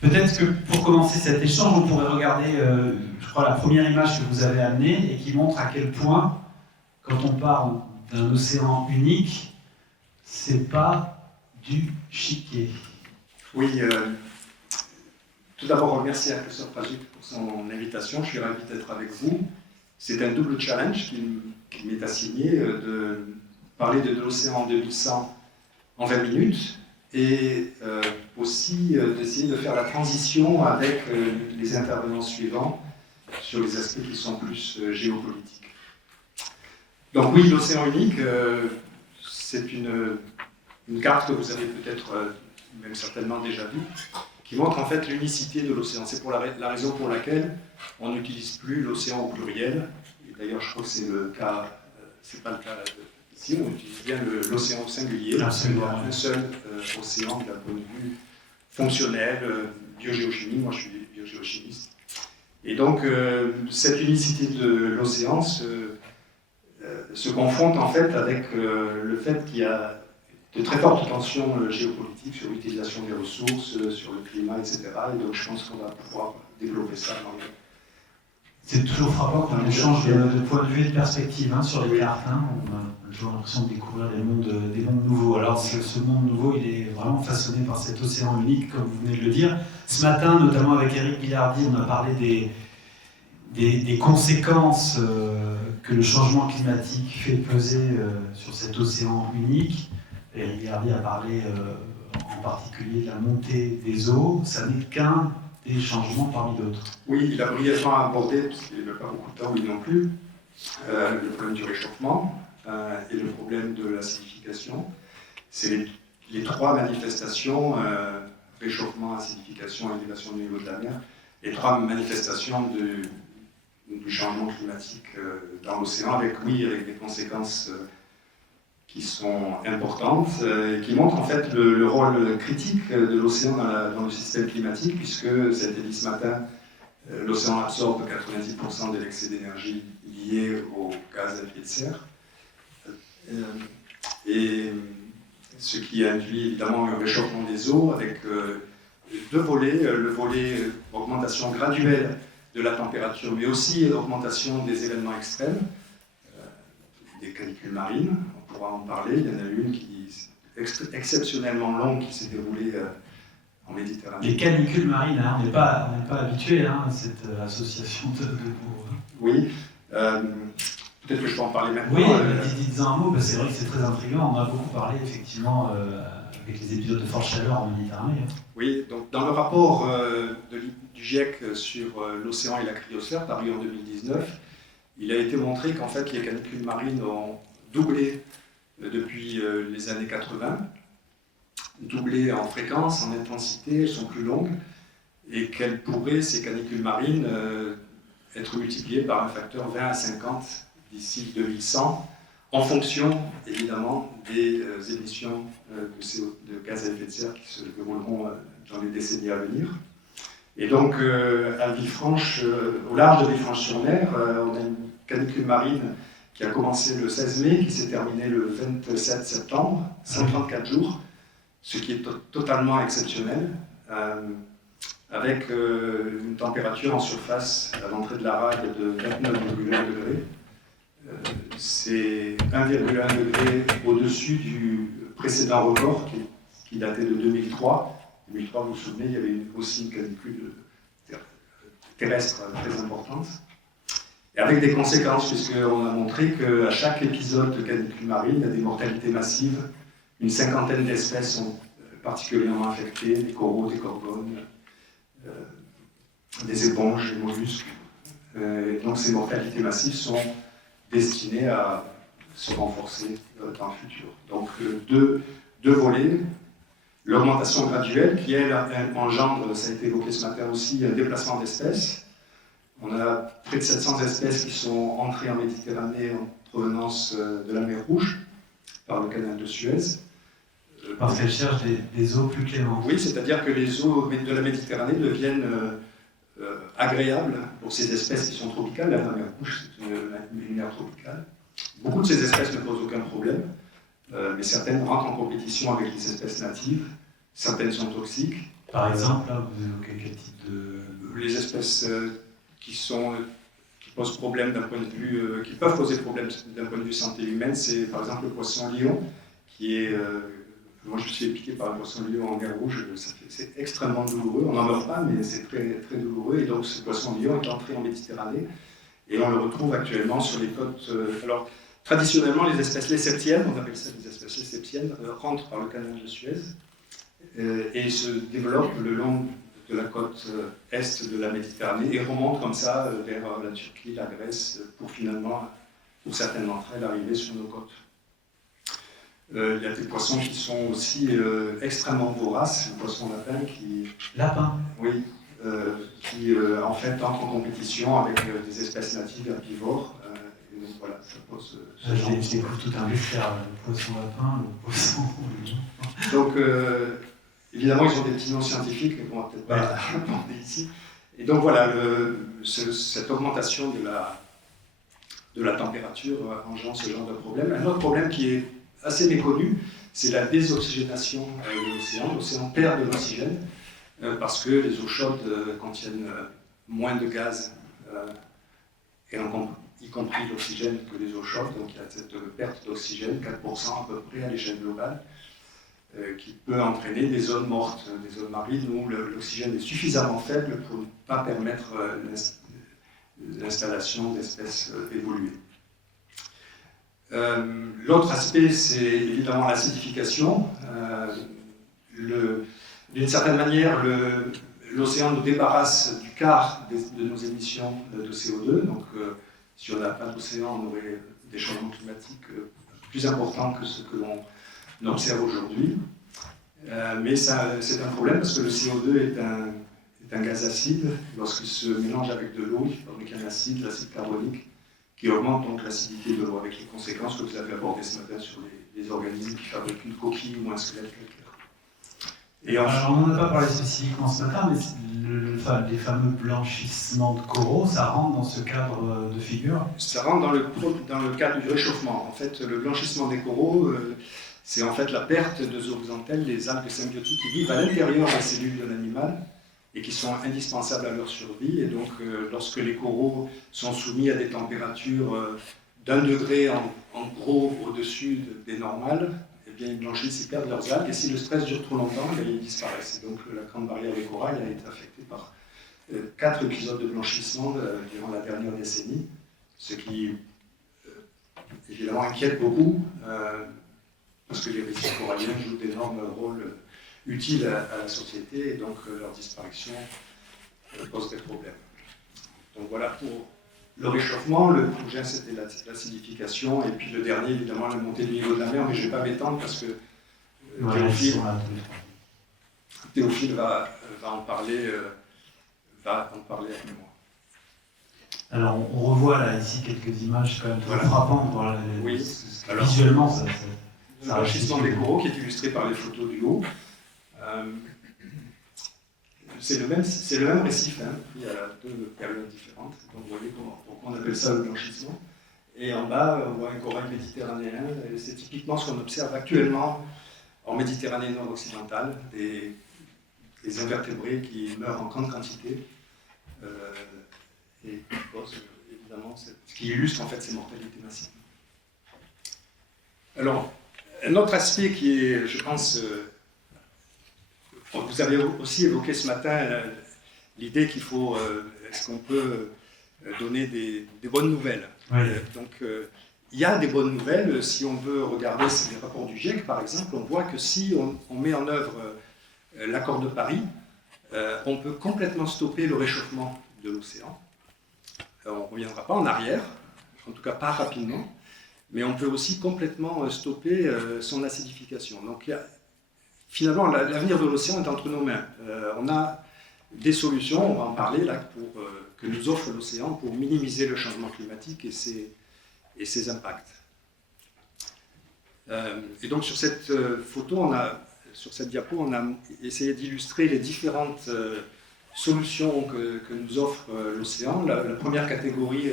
Peut-être que pour commencer cet échange, on pourrait regarder, je crois, la première image que vous avez amenée et qui montre à quel point, quand on parle d'un océan unique, c'est pas du chiquet. Oui, tout d'abord remercier à Christophe Fragic pour son invitation. Je suis ravi d'être avec vous. C'est un double challenge qui m'est assigné de parler de l'océan 2100 en 20 minutes et aussi d'essayer de faire la transition avec les intervenants suivants sur les aspects qui sont plus géopolitiques. Donc oui, l'océan unique, c'est une carte que vous avez peut-être même certainement déjà vue, qui montre en fait l'unicité de l'océan. C'est pour la raison pour laquelle on n'utilise plus l'océan au pluriel. Et d'ailleurs, je crois que c'est le cas, c'est pas le cas ici, on utilise bien l'océan au singulier. Absolument. Un seul océan d'un point de vue fonctionnel, biogéochimie. Moi, je suis biogéochimiste. Et donc, cette unicité de l'océan se confronte en fait avec le fait qu'il y a de très fortes tensions géopolitiques sur l'utilisation des ressources, sur le climat, etc. Et donc je pense qu'on va pouvoir développer ça dans les... C'est toujours frappant quand on change de point de vue et de perspective sur les cartes. On a toujours l'impression de découvrir des mondes nouveaux. Alors ce monde nouveau, il est vraiment façonné par cet océan unique, comme vous venez de le dire. Ce matin, notamment avec Éric Guillardi, on a parlé des conséquences que le changement climatique fait peser sur cet océan unique. Éric Guillardi a parlé en particulier de la montée des eaux. Ça n'est qu'un des changements parmi d'autres. Oui, il a brièvement abordé, parce qu'il n'a pas beaucoup de temps, lui non plus, le problème du réchauffement et le problème de l'acidification. C'est les trois manifestations, réchauffement, acidification, élévation du niveau de la mer, les trois manifestations du changement climatique dans l'océan, avec des conséquences qui sont importantes et qui montrent en fait le rôle critique de l'océan dans le système climatique, puisque, ça a été dit ce matin, l'océan absorbe 90% de l'excès d'énergie lié au gaz à effet de serre. Et ce qui induit évidemment un réchauffement des eaux avec deux volets, le volet augmentation graduelle de la température, mais aussi augmentation des événements extrêmes, des canicules marines, on pourra en parler. Il y en a une qui est exceptionnellement longue qui s'est déroulée en Méditerranée. Les canicules marines, on n'est pas habitué à cette association de mots. Oui, peut-être que je peux en parler maintenant. Oui, dites-en un mot, parce que c'est vrai que c'est très intriguant. On a beaucoup parlé effectivement avec les épisodes de forte chaleur en Méditerranée. Oui, donc dans le rapport du GIEC sur l'océan et la cryosphère, paru en 2019, il a été montré qu'en fait les canicules marines ont doublé depuis les années 80, doublé en fréquence, en intensité, elles sont plus longues, et qu'elles pourraient, ces canicules marines, être multipliées par un facteur 20 à 50 d'ici 2100, en fonction évidemment des émissions de gaz à effet de serre qui se dérouleront dans les décennies à venir. Et donc, à Villefranche, au large de Villefranche-sur-Mer, on a une canicule marine qui a commencé le 16 mai, qui s'est terminée le 27 septembre, 134 jours, ce qui est totalement exceptionnel, avec une température en surface à l'entrée de la rade de 29,1 degrés. C'est 1,1 degré au-dessus du précédent record qui datait de 2003. 2003, vous vous souvenez, il y avait aussi une canicule terrestre très importante. Et avec des conséquences, puisqu'on a montré qu'à chaque épisode de canicule marine, il y a des mortalités massives. Une cinquantaine d'espèces sont particulièrement affectées, des coraux, des gorgones, des éponges, des mollusques. Donc ces mortalités massives sont destinées à se renforcer dans le futur. Donc deux volets. L'augmentation graduelle qui, elle, engendre, ça a été évoqué ce matin aussi, un déplacement d'espèces. On a près de 700 espèces qui sont entrées en Méditerranée en provenance de la mer Rouge, par le canal de Suez. Parce qu'elles cherchent des eaux plus clémentes. Oui, c'est-à-dire que les eaux de la Méditerranée deviennent agréables pour ces espèces qui sont tropicales. La mer Rouge, c'est une mer tropicale. Beaucoup de ces espèces ne posent aucun problème, mais certaines rentrent en compétition avec les espèces natives. Certaines sont toxiques, Par exemple, là, vous évoquez quel type de... Les espèces qui posent problème d'un point de vue, qui peuvent poser problème d'un point de vue santé humaine, c'est par exemple le poisson-lion, qui est... moi, je me suis fait piquer par un poisson-lion en mer Rouge, c'est extrêmement douloureux. On n'en meurt pas, mais c'est très, très douloureux. Et donc, ce poisson-lion est entré en Méditerranée, et on le retrouve actuellement sur les côtes... alors, traditionnellement, les espèces lesseptiennes, on appelle ça des espèces lesseptiennes, rentrent par le canal de Suez et se développent le long de la côte est de la Méditerranée et remontent comme ça vers la Turquie, la Grèce, pour finalement, pour certaines d'entre elles, arriver sur nos côtes. Il y a des poissons qui sont aussi extrêmement voraces, le poisson lapin qui... Lapin. Oui, qui en fait entre en compétition avec des espèces natives herbivores. Et donc voilà, ça pose... Je découvre tout un mystère, le poisson lapin, le poisson... Donc, évidemment, ils ont des petits noms scientifiques, mais on ne va peut-être pas aborder ici. Et donc voilà, cette augmentation de la température engendre ce genre de problème. Un autre problème qui est assez méconnu, c'est la désoxygénation de l'océan. L'océan perd de l'oxygène parce que les eaux chaudes contiennent moins de gaz, y compris l'oxygène, que les eaux chaudes. Donc il y a cette perte d'oxygène, 4% à peu près à l'échelle globale, qui peut entraîner des zones mortes, des zones marines où l'oxygène est suffisamment faible pour ne pas permettre l'installation d'espèces évoluées. L'autre aspect, c'est évidemment l'acidification. D'une certaine manière, l'océan nous débarrasse du quart de nos émissions de CO2. Donc, si on n'a pas d'océan, on aurait des changements climatiques plus importants que ce que l'on observe aujourd'hui. Mais c'est un problème parce que le CO2 est un gaz acide. Lorsqu'il se mélange avec de l'eau, il fabrique un acide, l'acide carbonique, qui augmente donc l'acidité de l'eau, avec les conséquences que vous avez abordées ce matin sur les organismes qui fabriquent une coquille ou un squelette calcaire. Et alors, on n'en a pas parlé spécifiquement ce matin, mais les fameux blanchissements de coraux, ça rentre dans ce cadre de figure? Ça rentre dans le cadre du réchauffement. En fait, le blanchissement des coraux, c'est en fait la perte de zooxanthelles, les algues symbiotiques qui vivent à l'intérieur des cellules de l'animal et qui sont indispensables à leur survie. Et donc, lorsque les coraux sont soumis à des températures d'1 degré en gros au-dessus des normales, eh bien, ils blanchissent, ils perdent leurs algues. Et si le stress dure trop longtemps, eh bien, ils disparaissent. Et donc, la grande barrière des corail a été affectée par 4 épisodes de blanchissement durant la dernière décennie, ce qui, évidemment, inquiète beaucoup, parce que les récifs coralliens jouent d'énormes rôles utiles à la société, et donc leur disparition pose des problèmes. Donc voilà pour le réchauffement. Le projet, c'était l'acidification, et puis le dernier, évidemment, la montée du niveau de la mer, mais je ne vais pas m'étendre parce que Théophile va en parler avec moi. Alors, on revoit là ici quelques images quand même très frappantes. Voilà, oui. Visuellement, ça le blanchissement des coraux qui est illustré par les photos du haut. C'est le même récif, hein. Il y a 2 périodes différentes. Donc vous voyez pourquoi on appelle ça le blanchissement. Et en bas, on voit un corail méditerranéen. C'est typiquement ce qu'on observe actuellement en Méditerranée nord-occidentale, des invertébrés qui meurent en grande quantité et qui posent évidemment ce qui illustre en fait ces mortalités massives. Alors, un autre aspect qui est, je pense, vous avez aussi évoqué ce matin l'idée qu'il faut, est-ce qu'on peut donner des bonnes nouvelles? Oui. Donc, il y a des bonnes nouvelles. Si on veut regarder les rapports du GIEC, par exemple, on voit que si on met en œuvre l'accord de Paris, on peut complètement stopper le réchauffement de l'océan. On ne reviendra pas en arrière, en tout cas pas rapidement, mais on peut aussi complètement stopper son acidification. Donc finalement, l'avenir de l'océan est entre nos mains. On a des solutions, on va en parler là, que nous offre l'océan pour minimiser le changement climatique et ses impacts. Et donc sur cette photo, sur cette diapo, on a essayé d'illustrer les différentes solutions que nous offre l'océan. La première catégorie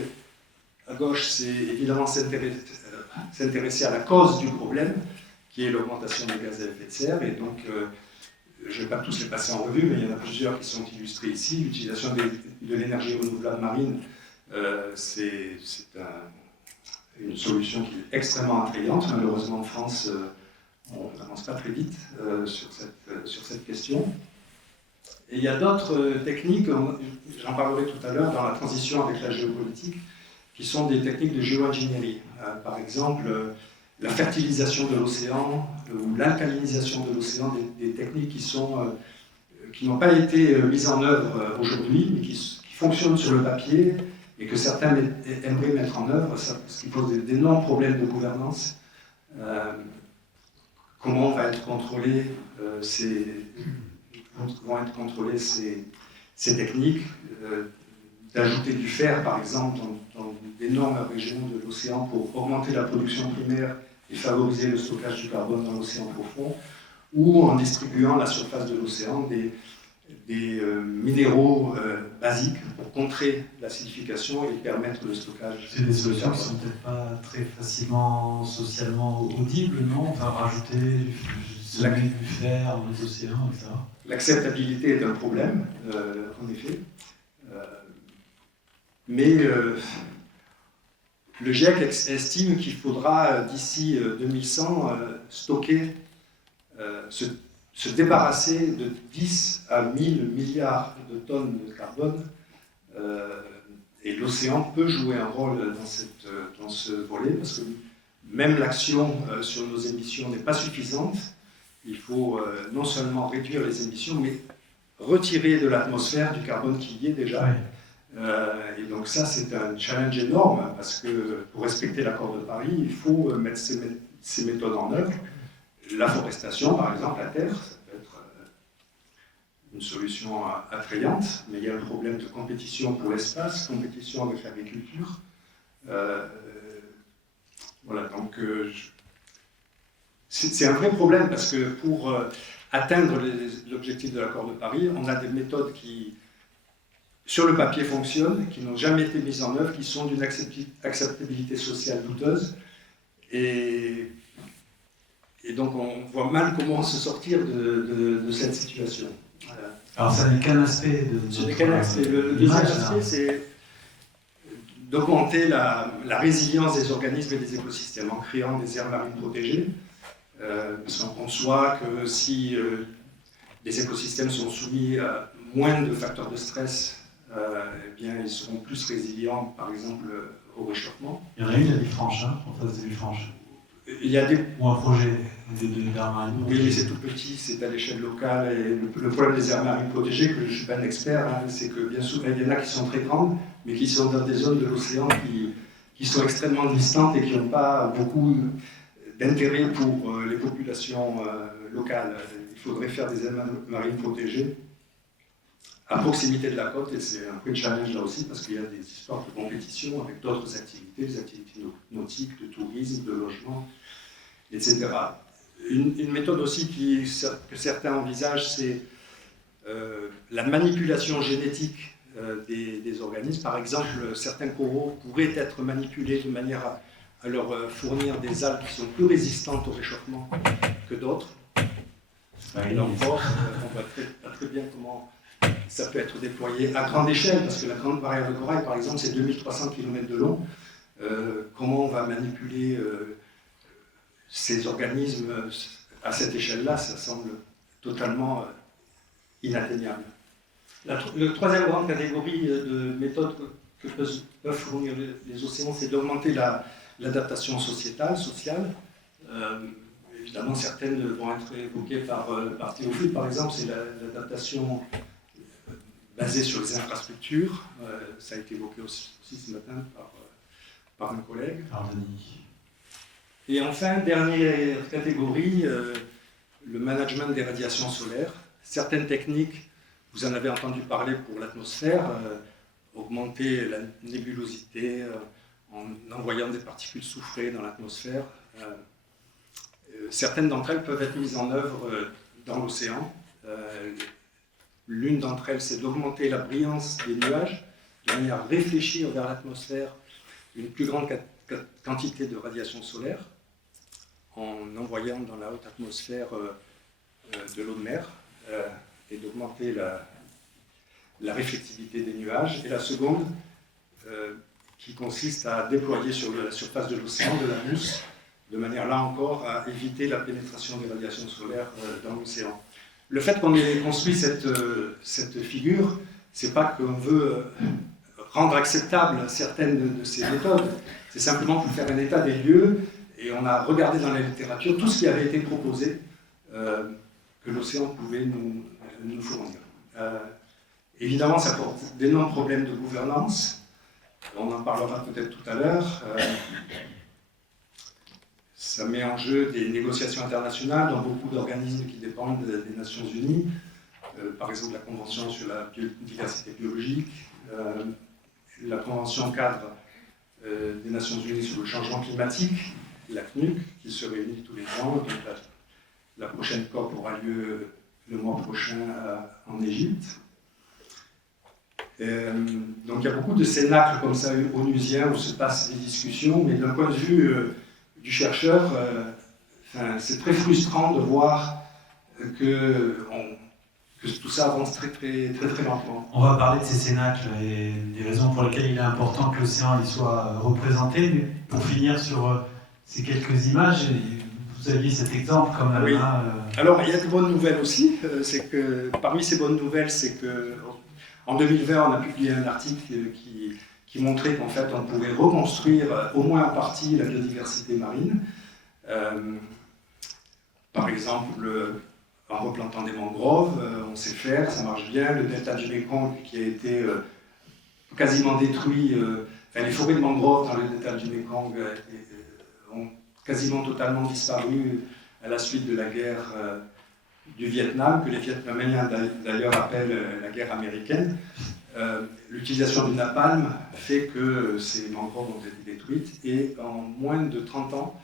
à gauche, c'est évidemment s'intéresser à la cause du problème, qui est l'augmentation des gaz à effet de serre. Et donc je ne vais pas tous les passer en revue, mais il y en a plusieurs qui sont illustrés ici. L'utilisation de l'énergie renouvelable marine, c'est une solution qui est extrêmement attrayante. Malheureusement, en France, on n'avance pas très vite sur cette question. Et il y a d'autres techniques, j'en parlerai tout à l'heure, dans la transition avec la géopolitique, qui sont des techniques de géo-ingénierie. Par exemple, la fertilisation de l'océan ou l'alcalinisation de l'océan, des techniques qui n'ont pas été mises en œuvre aujourd'hui, mais qui fonctionnent sur le papier et que certains aimeraient mettre en œuvre, ce qui pose d'énormes problèmes de gouvernance. Comment vont être contrôlées ces techniques, d'ajouter du fer, par exemple, dans d'énormes régions de l'océan pour augmenter la production primaire et favoriser le stockage du carbone dans l'océan profond, ou en distribuant à la surface de l'océan des minéraux basiques pour contrer l'acidification et permettre le stockage. C'est des solutions qui ne sont peut-être pas très facilement socialement audibles, non? Enfin, rajouter du fer dans les océans, etc. L'acceptabilité est un problème, en effet. Mais le GIEC estime qu'il faudra, d'ici 2100, stocker, se débarrasser de 10 à 1000 milliards de tonnes de carbone. Et l'océan peut jouer un rôle dans ce volet, parce que même l'action sur nos émissions n'est pas suffisante. Il faut non seulement réduire les émissions, mais retirer de l'atmosphère du carbone qui y est déjà. Oui. Et donc ça, c'est un challenge énorme, parce que pour respecter l'accord de Paris, il faut mettre ces méthodes en œuvre. La forestation, par exemple, à terre, ça peut être une solution attrayante, mais il y a un problème de compétition pour l'espace, compétition avec l'agriculture. Voilà, donc c'est un vrai problème, parce que pour atteindre l'objectif de l'accord de Paris, on a des méthodes qui, sur le papier, fonctionnent, qui n'ont jamais été mises en œuvre, qui sont d'une acceptabilité sociale douteuse. Et donc on voit mal comment se sortir de cette situation. Alors ça n'est qu'un aspect de... Ce n'est qu'un aspect. Le deuxième aspect, c'est d'augmenter la résilience des organismes et des écosystèmes en créant des aires marines protégées. Parce qu'on conçoit que si les écosystèmes sont soumis à moins de facteurs de stress, eh bien, ils seront plus résilients, par exemple, au réchauffement. Il y en a une à Villefranche, en face de Villefranche. Il y a des... Ou un projet d'aires marines protégées. Oui, mais c'est tout petit, c'est à l'échelle locale. Et le problème des aires marines protégées, que je ne suis pas un expert, c'est que bien souvent, il y en a qui sont très grandes, mais qui sont dans des zones de l'océan qui sont extrêmement distantes et qui n'ont pas beaucoup d'intérêt pour les populations locales. Il faudrait faire des aires marines protégées à proximité de la côte, et c'est un peu un challenge là aussi, parce qu'il y a des histoires de compétition avec d'autres activités, des activités nautiques, de tourisme, de logement, etc. Une méthode aussi que certains envisagent, c'est la manipulation génétique des organismes. Par exemple, certains coraux pourraient être manipulés de manière à leur fournir des algues qui sont plus résistantes au réchauffement que d'autres. Et là encore, on voit pas très bien comment ça peut être déployé à grande échelle, parce que la grande barrière de corail, par exemple, c'est 2300 km de long. Comment on va manipuler ces organismes à cette échelle-là, ça semble totalement inatteignable. La troisième grande catégorie de méthodes que peuvent fournir les océans, c'est d'augmenter l'adaptation sociale. Évidemment, certaines vont être évoquées par Théophile, par exemple, c'est l'adaptation basée sur les infrastructures. Ça a été évoqué aussi ce matin par un collègue. Et enfin, dernière catégorie, le management des radiations solaires. Certaines techniques, vous en avez entendu parler pour l'atmosphère, augmenter la nébulosité en envoyant des particules soufrées dans l'atmosphère. Certaines d'entre elles peuvent être mises en œuvre dans l'océan. L'une d'entre elles, c'est d'augmenter la brillance des nuages, de manière à réfléchir vers l'atmosphère une plus grande quantité de radiation solaire, en envoyant dans la haute atmosphère de l'eau de mer. et d'augmenter la réflectivité des nuages, et la seconde qui consiste à déployer sur la surface de l'océan de la mousse, de manière là encore à éviter la pénétration des radiations solaires dans l'océan. Le fait qu'on ait construit cette figure, c'est pas qu'on veut rendre acceptable certaines de ces méthodes, c'est simplement pour faire un état des lieux, et on a regardé dans la littérature tout ce qui avait été proposé que l'océan pouvait nous fournir. Évidemment, ça pose d'énormes problèmes de gouvernance, on en parlera peut-être tout à l'heure. Ça met en jeu des négociations internationales dans beaucoup d'organismes qui dépendent des Nations Unies, par exemple la Convention sur la biodiversité biologique, la Convention cadre des Nations Unies sur le changement climatique, la CNUC, qui se réunit tous les ans. Donc la prochaine COP aura lieu le mois prochain en Égypte. Donc il y a beaucoup de cénacles comme ça onusiens où se passent des discussions, mais d'un point de vue du chercheur, c'est très frustrant de voir que tout ça avance très lentement. On va parler de ces cénacles et des raisons pour lesquelles il est important que l'océan y soit représenté. Mais pour finir sur ces quelques images, vous aviez cet exemple quand même. Oui. Hein, Alors il y a de bonnes nouvelles aussi. C'est que parmi ces bonnes nouvelles, c'est que en 2020, on a publié un article qui montrait qu'en fait, on pouvait reconstruire au moins en partie la biodiversité marine. Par exemple, en replantant des mangroves, on sait faire, ça marche bien. Le delta du Mékong qui a été quasiment détruit, les forêts de mangroves dans le delta du Mékong ont quasiment totalement disparu à la suite de la guerre du Vietnam, que les Vietnamiens d'ailleurs appellent la guerre américaine. L'utilisation du napalm fait que ces mangroves ont été détruites et en moins de 30 ans,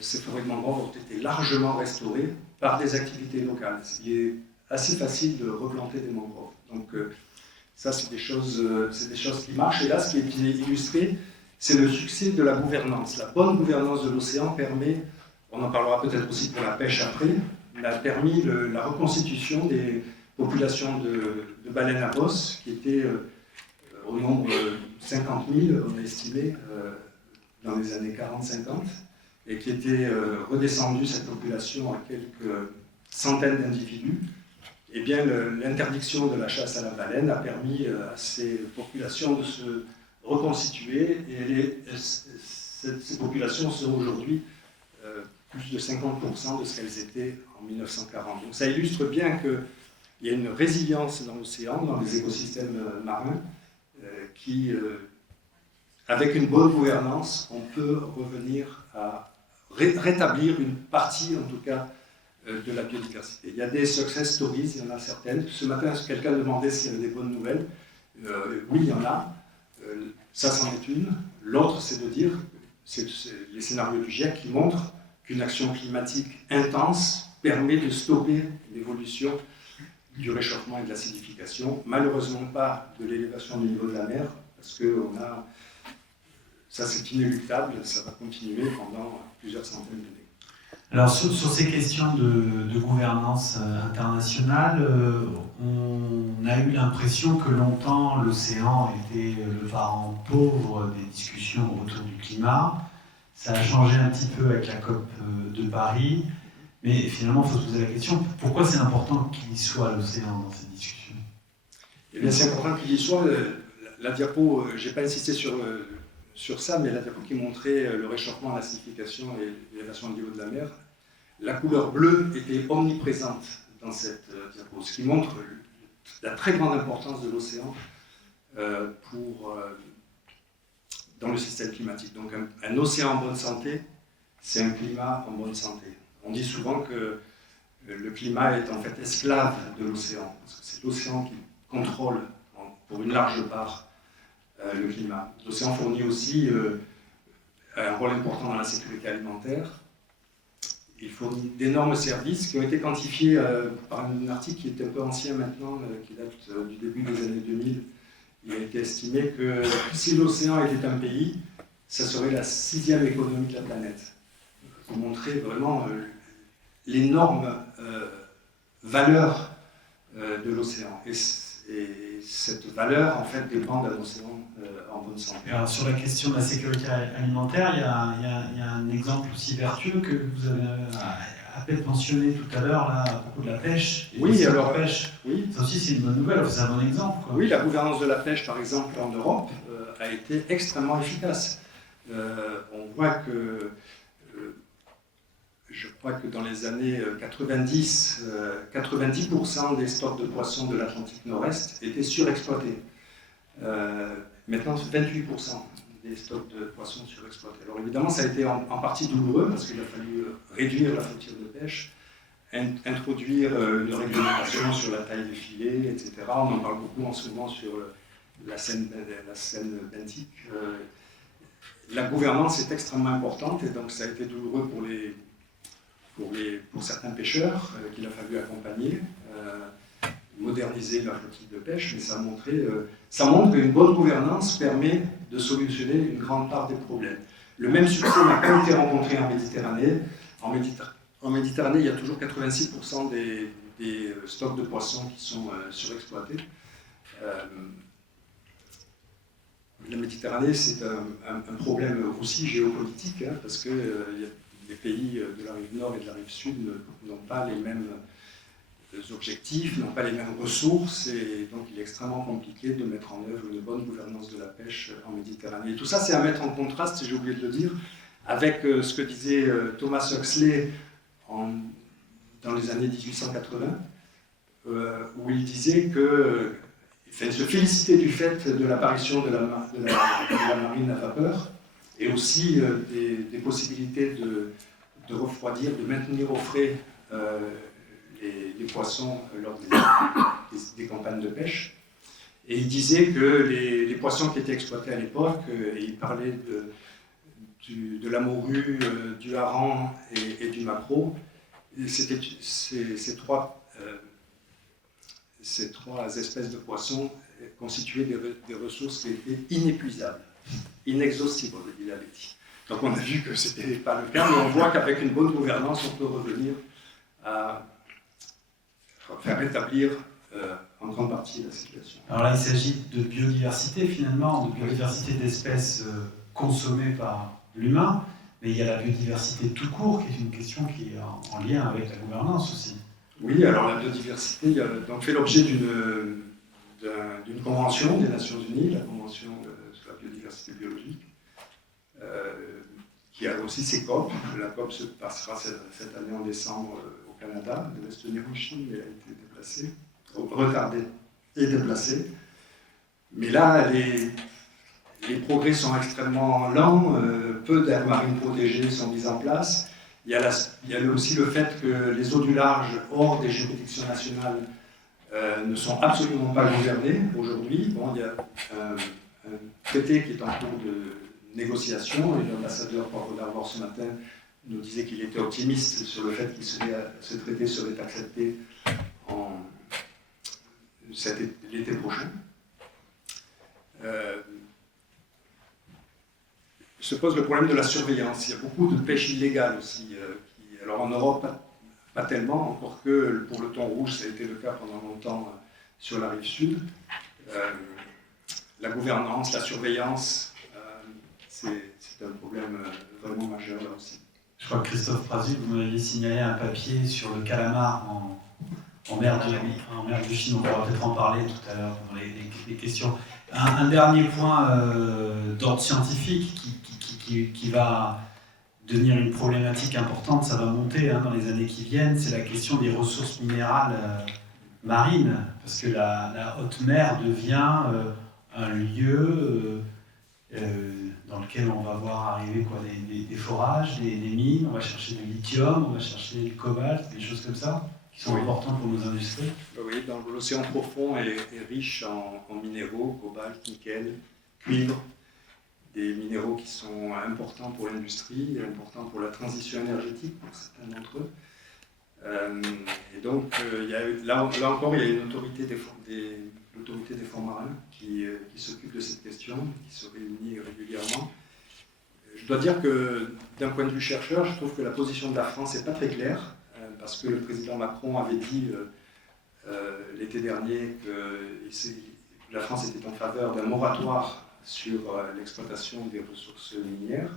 ces forêts de mangroves ont été largement restaurées par des activités locales. Il est assez facile de replanter des mangroves. Donc ça, c'est des choses qui marchent. Et là, ce qui est illustré, c'est le succès de la gouvernance. La bonne gouvernance de l'océan permet, on en parlera peut-être aussi pour la pêche après, a permis la reconstitution des populations de baleines à bosse qui étaient au nombre de 50 000, on a estimé, dans les années 40-50, et qui étaient redescendues, cette population, à quelques centaines d'individus. Eh bien, l'interdiction de la chasse à la baleine a permis à ces populations de se reconstituer, et ces populations sont aujourd'hui plus de 50% de ce qu'elles étaient en 1940. Donc ça illustre bien qu'il y a une résilience dans l'océan, dans les écosystèmes marins, qui, avec une bonne gouvernance, on peut revenir à rétablir une partie, en tout cas, de la biodiversité. Il y a des success stories, il y en a certaines. Ce matin, quelqu'un demandait s'il y avait des bonnes nouvelles. Oui, il y en a. Ça, c'en est une. L'autre, c'est de dire, c'est les scénarios du GIEC qui montrent qu'une action climatique intense permet de stopper l'évolution du réchauffement et de l'acidification. Malheureusement pas de l'élévation du niveau de la mer, parce que ça c'est inéluctable, ça va continuer pendant plusieurs centaines d'années. Alors sur ces questions de gouvernance internationale, on a eu l'impression que longtemps l'océan était le parent pauvre des discussions autour du climat. Ça a changé un petit peu avec la COP de Paris, mais finalement, il faut se poser la question, pourquoi c'est important qu'il y soit l'océan dans cette discussion? Eh bien, c'est important qu'il y soit. La diapo, je n'ai pas insisté sur ça, mais la diapo qui montrait le réchauffement, l'acidification et l'élévation du niveau de la mer, la couleur bleue était omniprésente dans cette diapo, ce qui montre la très grande importance de l'océan dans le système climatique. Donc un océan en bonne santé, c'est un climat en bonne santé. On dit souvent que le climat est en fait esclave de l'océan, parce que c'est l'océan qui contrôle pour une large part le climat. L'océan fournit aussi un rôle important dans la sécurité alimentaire. Il fournit d'énormes services qui ont été quantifiés par un article qui est un peu ancien maintenant, qui date du début des années 2000. Il a été estimé que si l'océan était un pays, ça serait la 6e économie de la planète. Pour montrer vraiment l'énorme valeur de l'océan. Et cette valeur, en fait, dépend d'un océan en bonne santé. Alors, sur la question de la sécurité alimentaire, il y a un exemple aussi vertueux que vous avez à peine mentionné tout à l'heure, là, à propos de la pêche. Oui, alors, pêche. Oui. Ça aussi, c'est une bonne nouvelle, c'est un bon exemple, quoi. Oui, la gouvernance de la pêche, par exemple, en Europe, a été extrêmement efficace. On voit que, je crois que dans les années 90, 90% des stocks de poissons de l'Atlantique Nord-Est étaient surexploités. Maintenant, c'est 28% des stocks de poissons surexploités. Alors évidemment, ça a été en partie douloureux parce qu'il a fallu réduire la flottille de pêche, introduire une réglementation sur la taille des filets, etc. On en parle beaucoup en ce moment sur la scène benthique. La gouvernance est extrêmement importante et donc ça a été douloureux pour certains pêcheurs qu'il a fallu accompagner, moderniser la flottille de pêche, mais ça montre qu'une bonne gouvernance permet de solutionner une grande part des problèmes. Le même succès n'a pas été rencontré en Méditerranée. En Méditerranée, il y a toujours 86% des stocks de poissons qui sont surexploités. La Méditerranée, c'est un problème aussi géopolitique, hein, parce que les pays de la rive nord et de la rive sud n'ont pas les mêmes objectifs, n'ont pas les mêmes ressources, et donc il est extrêmement compliqué de mettre en œuvre une bonne gouvernance de la pêche en Méditerranée. Et tout ça, c'est à mettre en contraste, j'ai oublié de le dire, avec ce que disait Thomas Huxley dans les années 1880, où il disait que il se félicitait du fait de l'apparition de la marine à vapeur et aussi des possibilités de refroidir, de maintenir au frais les poissons lors des campagnes de pêche. Et il disait que les poissons qui étaient exploités à l'époque, et il parlait de la morue, du hareng et du maquereau, ces trois espèces de poissons constituaient des ressources qui étaient inépuisables, inexhaustibles, il avait dit. Donc on a vu que ce n'était pas le cas, mais on voit qu'avec une bonne gouvernance, on peut revenir à faire rétablir en grande partie la situation. Alors là, il s'agit de biodiversité finalement, de biodiversité d'espèces consommées par l'humain, mais il y a la biodiversité tout court, qui est une question qui est en lien avec la gouvernance aussi. Oui, alors la biodiversité donc fait l'objet d'une convention des Nations Unies, la convention sur la biodiversité biologique, qui a aussi ses COP. La COP se passera cette année en décembre au Canada. Elle devait se tenir en Chine, mais elle a été déplacée, retardée et déplacée. Mais là, les progrès sont extrêmement lents, peu d'aires marines protégées sont mises en place. Il y a aussi le fait que les eaux du large, hors des juridictions nationales, ne sont absolument pas gouvernées aujourd'hui. Bon, il y a un traité qui est en cours de négociation, et l'ambassadeur Pablo d'Arvor ce matin nous disait qu'il était optimiste sur le fait que ce traité serait accepté l'été prochain. Se pose le problème de la surveillance. Il y a beaucoup de pêche illégale aussi. Alors en Europe, pas tellement, encore que pour le thon rouge, ça a été le cas pendant longtemps sur la rive sud. La gouvernance, la surveillance, c'est un problème vraiment majeur là aussi. Je crois que Christophe Prazu, vous m'aviez signalé un papier sur le calamar en mer de Chine. On pourra peut-être en parler tout à l'heure dans les questions. Un dernier point d'ordre scientifique qui va devenir une problématique importante, ça va monter dans les années qui viennent, c'est la question des ressources minérales marines, parce que la haute mer devient un lieu dans lequel on va voir arriver des forages, des mines, on va chercher du lithium, on va chercher du cobalt, des choses comme ça, qui sont importantes pour nos industries. Oui, l'océan profond est riche en minéraux, cobalt, nickel, cuivre, des minéraux qui sont importants pour l'industrie, importants pour la transition énergétique pour certains d'entre eux. Et donc, là encore, il y a une autorité l'autorité des fonds marins qui s'occupe de cette question, qui se réunit régulièrement. Je dois dire que, d'un point de vue chercheur, je trouve que la position de la France n'est pas très claire, parce que le président Macron avait dit l'été dernier que la France était en faveur d'un moratoire sur l'exploitation des ressources minières.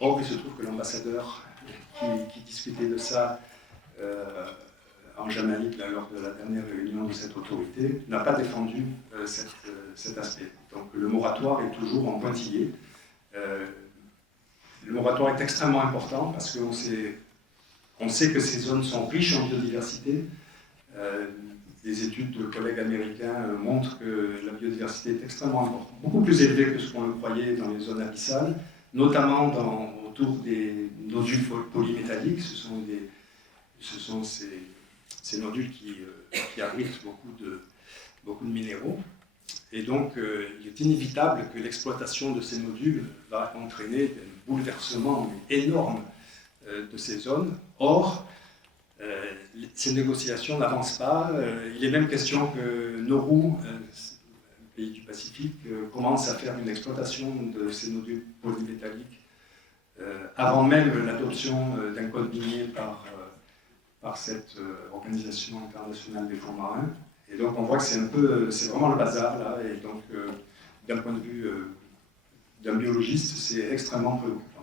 Or, il se trouve que l'ambassadeur qui discutait de ça en Jamaïque, lors de la dernière réunion de cette autorité, n'a pas défendu cet aspect. Donc le moratoire est toujours en pointillé. Le moratoire est extrêmement important parce qu'on sait que ces zones sont riches en biodiversité. Des études de collègues américains montrent que la biodiversité est extrêmement importante, beaucoup plus élevée que ce qu'on le croyait dans les zones abyssales, notamment autour des nodules polymétalliques. Ce sont ces nodules qui abritent beaucoup de minéraux. Et donc, il est inévitable que l'exploitation de ces nodules va entraîner un bouleversement énorme de ces zones. Or, ces négociations n'avancent pas. Il est même question que Nauru, pays du Pacifique, commence à faire une exploitation de ces nodules polymétalliques avant même l'adoption d'un code minier par cette organisation internationale des fonds marins. Et donc on voit que c'est vraiment le bazar là, et donc d'un point de vue d'un biologiste, c'est extrêmement préoccupant.